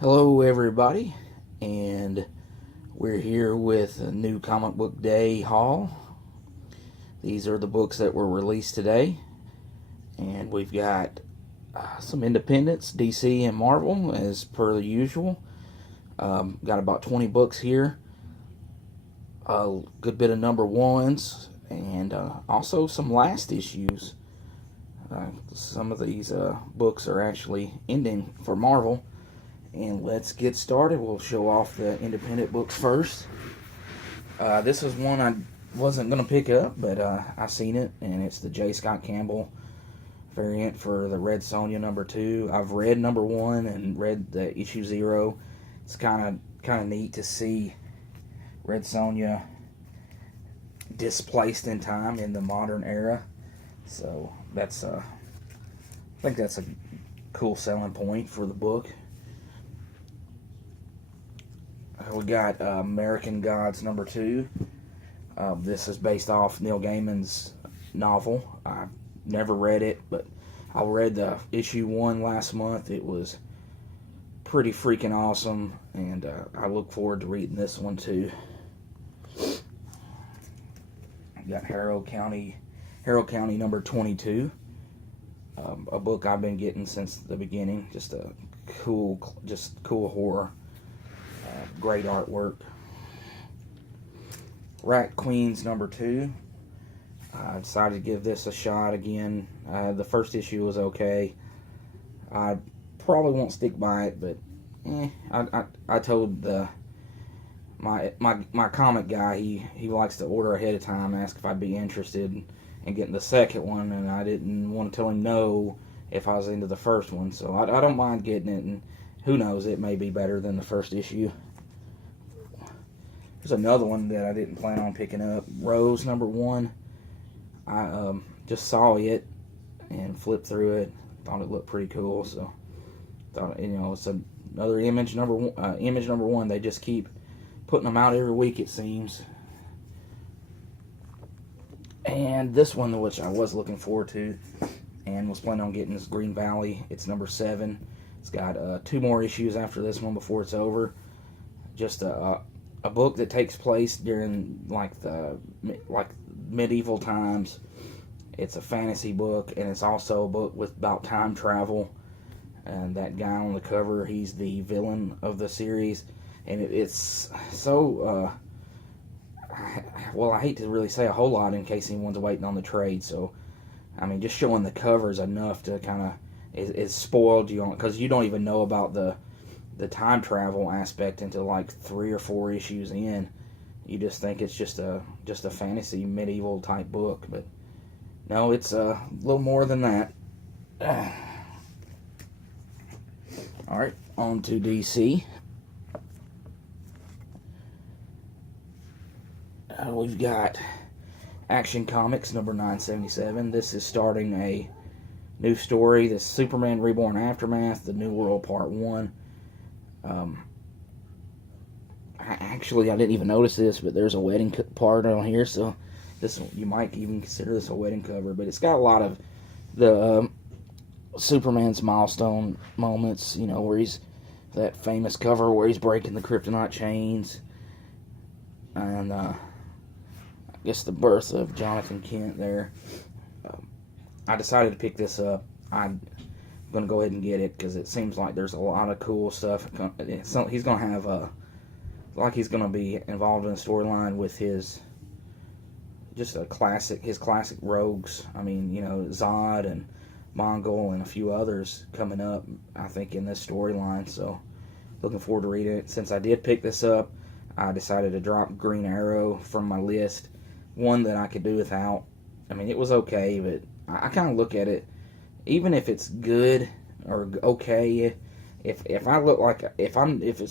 Hello everybody, and we're here with a new comic book day haul. These are the books that were released today, and we've got some independents, DC and Marvel as per the usual. Got about 20 books here, a good bit of number ones, and also some last issues. Some of these books are actually ending for Marvel. And let's get started. We'll show off the independent books first. This is one I wasn't going to pick up, but I seen it, and it's the J. Scott Campbell variant for the Red Sonja number 2. I've read number 1 and read the issue 0. It's kind of neat to see Red Sonja displaced in time in the modern era. So that's I think that's a cool selling point for the book. We got American Gods number 2. This is based off Neil Gaiman's novel. I've never read it, but I read the issue 1 last month. It was pretty freaking awesome, and I look forward to reading this one too. We got Herald County number 22. A book I've been getting since the beginning. Just cool horror. Great artwork. Rat Queens number 2. I decided to give this a shot again. The first issue was okay. I probably won't stick by it, but I told my comic guy he likes to order ahead of time, ask if I'd be interested in getting the second one, and I didn't want to tell him no if I was into the first one. So I don't mind getting it, and who knows, it may be better than the first issue. There's another one that I didn't plan on picking up. Rose number 1. I just saw it and flipped through it. Thought it looked pretty cool, so thought, it's another image number 1. They just keep putting them out every week, it seems. And this one, which I was looking forward to and was planning on getting, is Green Valley. It's number 7. It's got 2 more issues after this one before it's over. Just a book that takes place during like medieval times. It's a fantasy book, and it's also a book about time travel. And that guy on the cover, he's the villain of the series, and it's so. Well, I hate to really say a whole lot in case anyone's waiting on the trade. So, I mean, just showing the covers enough to kind of is spoiled you because you don't even know about the time travel aspect until like 3 or 4 issues in. You just think it's just a fantasy medieval type book, but no, it's a little more than that. All right, on to DC. We've got Action Comics number 977. This is starting a new story. This Superman Reborn Aftermath, the New World Part 1. I didn't even notice this, but there's a wedding part on here, so this, you might even consider this a wedding cover. But it's got a lot of the Superman's milestone moments, where he's that famous cover where he's breaking the kryptonite chains, and I guess the birth of Jonathan Kent there. I decided to pick this up. I'm going to go ahead and get it because it seems like there's a lot of cool stuff. He's going to have he's going to be involved in a storyline with his classic rogues. I mean, Zod and Mongol and a few others coming up, I think, in this storyline. So looking forward to reading it. Since I did pick this up, I decided to drop Green Arrow from my list. One that I could do without. I mean, it was okay, but I kind of look at it, even if it's good or okay, if it's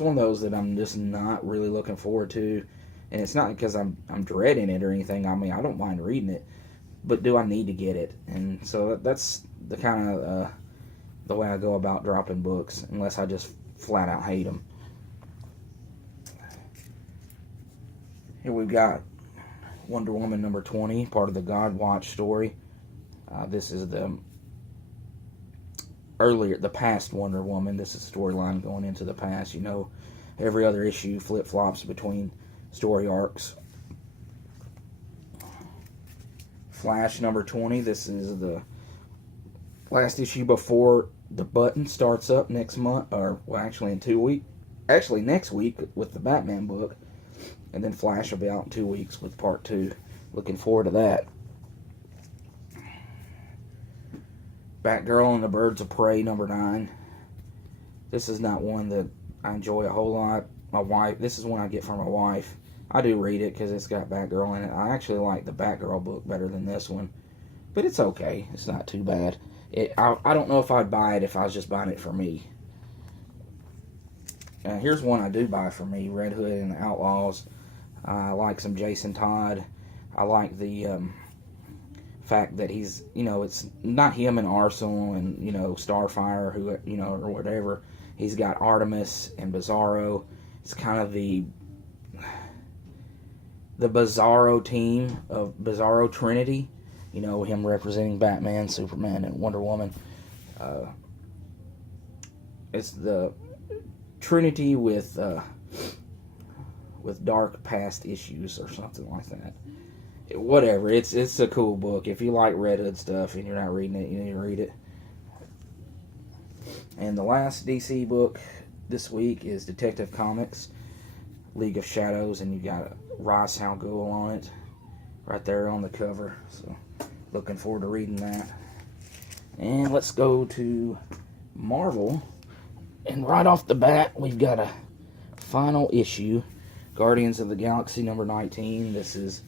one of those that I'm just not really looking forward to, and it's not because I'm dreading it or anything. I mean, I don't mind reading it, but do I need to get it? And so that's the kind of the way I go about dropping books, unless I just flat out hate them. Here we've got Wonder Woman number 20, part of the God Watch story. This is the earlier, the past Wonder Woman. This is a storyline going into the past. You know, every other issue flip-flops between story arcs. Flash number 20. This is the last issue before the button starts up next month, or well, actually in 2 weeks. Actually, next week with the Batman book, and then Flash will be out in 2 weeks with part 2. Looking forward to that. Batgirl and the Birds of Prey number 9. This is not one that I enjoy a whole lot. My wife, this is one I get from my wife. I do read it because it's got Batgirl in it. I actually like the Batgirl book better than this one, but it's okay. It's not too bad. I don't know if I'd buy it if I was just buying it for me. Here's one I do buy for me: Red Hood and the Outlaws. I like some Jason Todd. I like the fact that he's, you know, it's not him and Arsenal and, you know, Starfire, who, you know, or whatever. He's got Artemis and Bizarro. It's kind of the Bizarro team of Bizarro Trinity. You know, him representing Batman, Superman, and Wonder Woman. It's the Trinity with dark past issues or something like that. Whatever, it's a cool book. If you like Red Hood stuff and you're not reading it, you need to read it. And the last DC book this week is Detective Comics, League of Shadows, and you got Ra's al Ghul on it, right there on the cover. So, looking forward to reading that. And let's go to Marvel. And right off the bat, we've got a final issue, Guardians of the Galaxy number 19. This is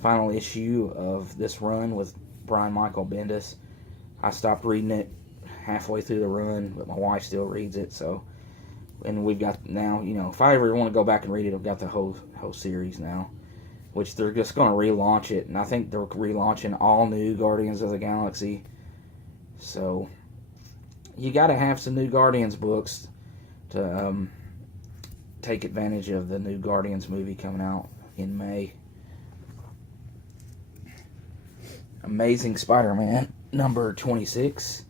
final issue of this run with Brian Michael Bendis. I stopped reading it halfway through the run, but my wife still reads it. So, and we've got now, you know, if I ever want to go back and read it, I've got the whole series now, which they're just going to relaunch it, and I think they're relaunching all new Guardians of the Galaxy. So, you got to have some new Guardians books to take advantage of the new Guardians movie coming out in May. Amazing Spider-Man number 26.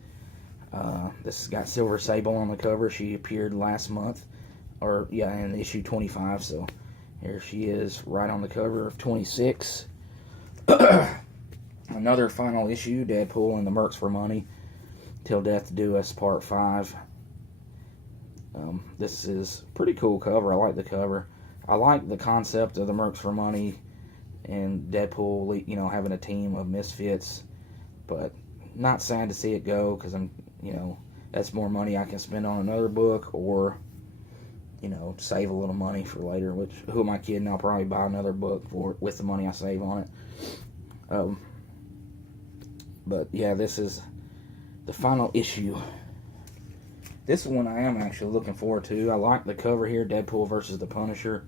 This has got Silver Sable on the cover. She appeared last month, or yeah, in issue 25. So here she is, right on the cover of 26. Another final issue, Deadpool and the Mercs for Money, Till Death Do Us Part 5. This is a pretty cool cover. I like the cover. I like the concept of the Mercs for Money and Deadpool, you know, having a team of misfits, but not sad to see it go, because I'm, you know, that's more money I can spend on another book, or, you know, save a little money for later. Which, who am I kidding? I'll probably buy another book with the money I save on it. But yeah, this is the final issue. This one I am actually looking forward to. I like the cover here, Deadpool versus the Punisher.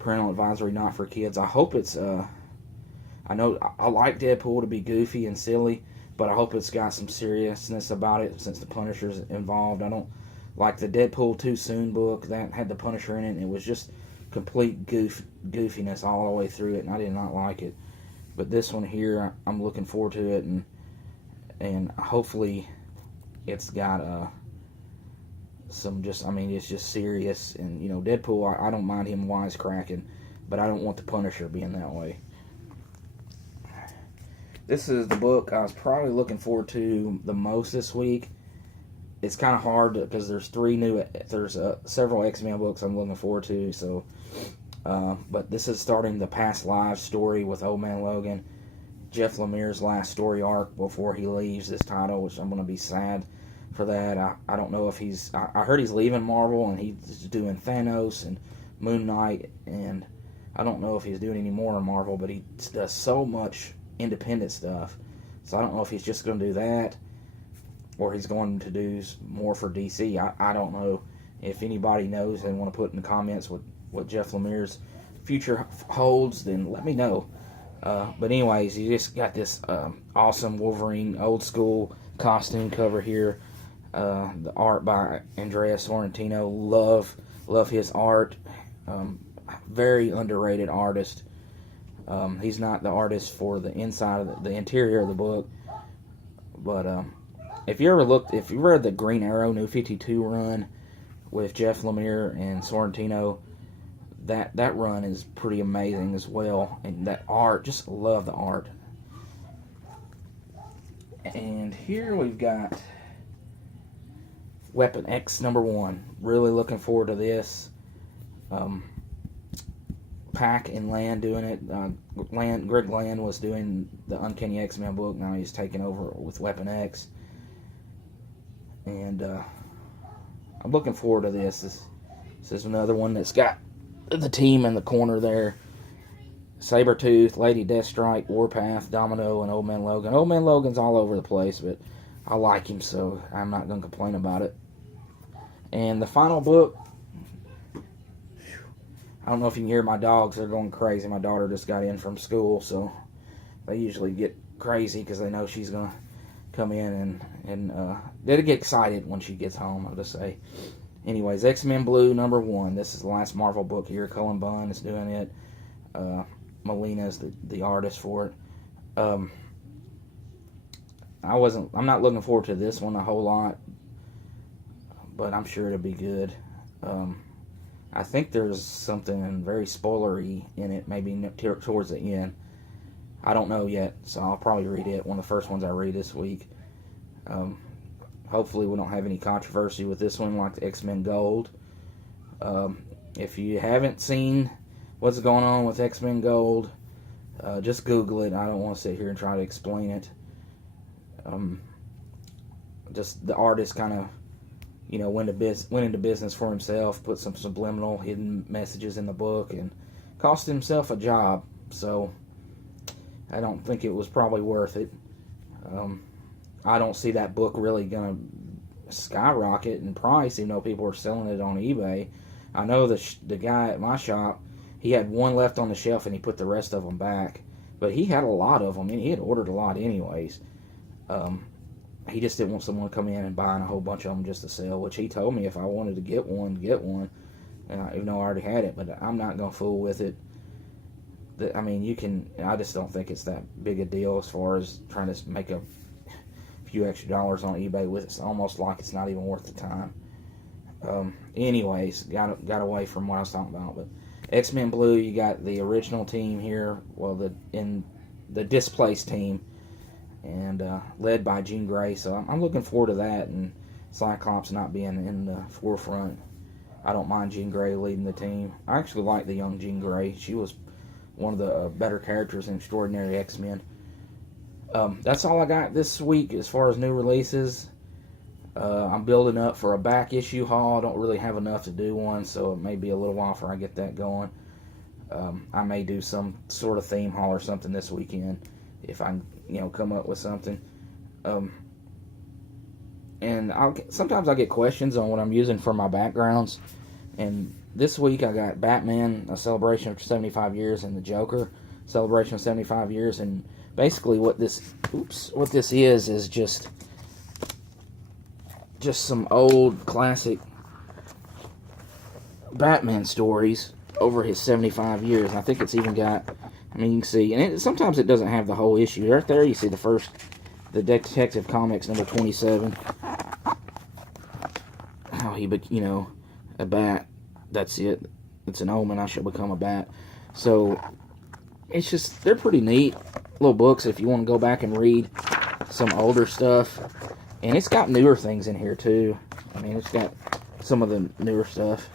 Parental advisory, not for kids. I hope it's, I know, I like Deadpool to be goofy and silly, but I hope it's got some seriousness about it since the Punisher's involved. I don't like the Deadpool Too Soon book that had the Punisher in it, and it was just complete goofiness all the way through it, and I did not like it. But this one here, I'm looking forward to it, and hopefully it's got some just, I mean, it's just serious. And, you know, Deadpool, I don't mind him wisecracking, but I don't want the Punisher being that way. This is the book I was probably looking forward to the most this week. It's kind of hard because there's several X-Men books I'm looking forward to. So, but this is starting the Past Lives story with Old Man Logan, Jeff Lemire's last story arc before he leaves this title, which I'm going to be sad for that. I don't know if he's, I heard he's leaving Marvel and he's doing Thanos and Moon Knight, and I don't know if he's doing any more in Marvel, but he does so much independent stuff, so I don't know if he's just going to do that or he's going to do more for DC. I don't know. If anybody knows and want to put in the comments what Jeff Lemire's future holds, then let me know. But anyways, you just got this awesome Wolverine old school costume cover here. The art by Andrea Sorrentino. Love his art. Very underrated artist. He's not the artist for the inside of the interior of the book, but if you read the Green Arrow New 52 run with Jeff Lemire and Sorrentino, that run is pretty amazing as well. And that art, just love the art. And here we've got Weapon X #1. Really looking forward to this. Pack and Land doing it. Greg Land was doing the Uncanny X-Men book. Now he's taking over with Weapon X. And I'm looking forward to this. This is another one that's got the team in the corner there. Sabretooth, Lady Deathstrike, Warpath, Domino, and Old Man Logan. Old Man Logan's all over the place, but I like him, so I'm not going to complain about it. And the final book, I don't know if you can hear my dogs. They're going crazy. My daughter just got in from school, so they usually get crazy because they know she's going to come in and they get excited when she gets home, I'll just say. Anyways, XMen Blue #1. This is the last Marvel book here. Cullen Bunn is doing it. Molina is the artist for it. I'm not looking forward to this one a whole lot, but I'm sure it'll be good. I think there's something very spoilery in it, maybe towards the end. I don't know yet, so I'll probably read it. One of the first ones I read this week. Hopefully we don't have any controversy with this one like the X-Men Gold. If you haven't seen what's going on with X-Men Gold, just Google it. I don't want to sit here and try to explain it. Just the artist kind of, went into business for himself, put some subliminal hidden messages in the book, and cost himself a job. So I don't think it was probably worth it. I don't see that book really going to skyrocket in price, even though people are selling it on eBay. I know the guy at my shop, he had one left on the shelf and he put the rest of them back. But he had a lot of them, and he had ordered a lot anyways. He just didn't want someone to come in and buying a whole bunch of them just to sell, which he told me if I wanted to get one, even though I already had it. But I'm not going to fool with it. I just don't think it's that big a deal as far as trying to make a few extra dollars on eBay with it. It's almost like it's not even worth the time. Anyways, got away from what I was talking about. But X-Men Blue, you got the original team here, the displaced team, and led by Jean Grey. So I'm looking forward to that, and Cyclops not being in the forefront. I don't mind Jean Grey leading the team. I actually like the young Jean Grey. She was one of the better characters in Extraordinary X-Men. That's all I got this week as far as new releases. I'm building up for a back issue haul. I don't really have enough to do one, so it may be a little while before I get that going. I may do some sort of theme haul or something this weekend if I come up with something. And sometimes I get questions on what I'm using for my backgrounds. And this week I got Batman, a celebration of 75 years, and the Joker, celebration of 75 years. And basically what this is just some old classic Batman stories over his 75 years. And I think it's even got, you can see, and sometimes it doesn't have the whole issue. Right there you see the Detective Comics #27. How he, a bat. That's it. It's an omen. I shall become a bat. So, it's just, they're pretty neat little books if you want to go back and read some older stuff. And it's got newer things in here, too. It's got some of the newer stuff.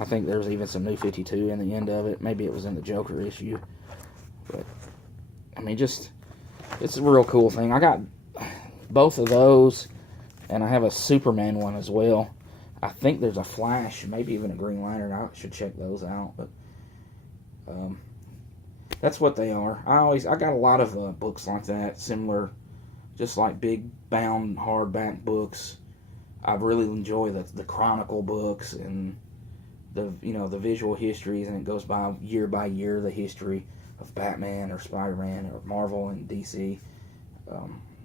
I think there's even some New 52 in the end of it. Maybe it was in the Joker issue. But, it's a real cool thing. I got both of those, and I have a Superman one as well. I think there's a Flash, maybe even a Green Lantern. I should check those out. But that's what they are. I got a lot of books like that, similar, just like big bound hardback books. I really enjoy the Chronicle books and the visual histories, and it goes by year the history of Batman or Spider-Man or Marvel and DC.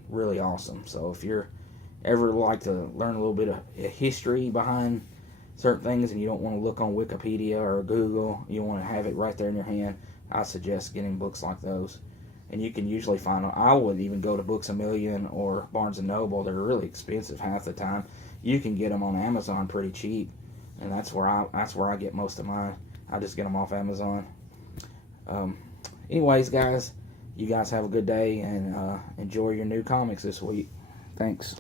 Really awesome. So if you're ever like to learn a little bit of history behind certain things and you don't want to look on Wikipedia or Google, you want to have it right there in your hand, I suggest getting books like those. and you can usually find them. I would even go to Books A Million or Barnes & Noble. They're really expensive half the time. You can get them on Amazon pretty cheap, and that's where I get most of mine. I just get them off Amazon. Anyways, guys, you guys have a good day, and enjoy your new comics this week. Thanks.